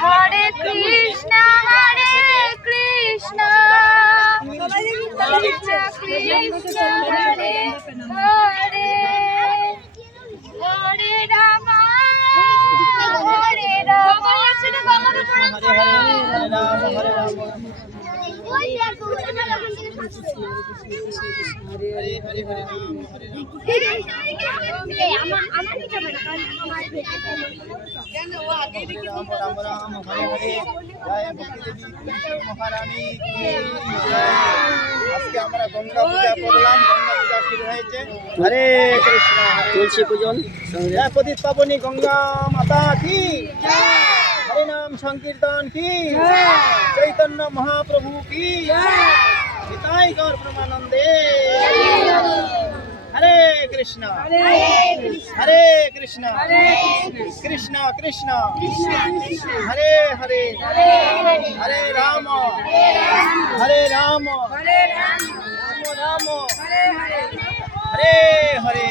হরে কৃষ্ণ কৃষ্ণ হরে হরে হরে রাম আজকে আমরা গঙ্গা পূজা করলাম। গঙ্গা পূজা শুরু হয়েছে। হরে কৃষ্ণ। তুলসী পূজন জয় পতিত পাবনী গঙ্গা মাতা কি, হরে নাম সংকীর্তন কি, চৈতন্য মহাপ্রভু কি, নিতাই গৌর প্রেমানন্দে। হরে কৃষ্ণ হরে কৃষ্ণ কৃষ্ণ কৃষ্ণ হরে হরে হরে রাম রাম রাম হরে হরে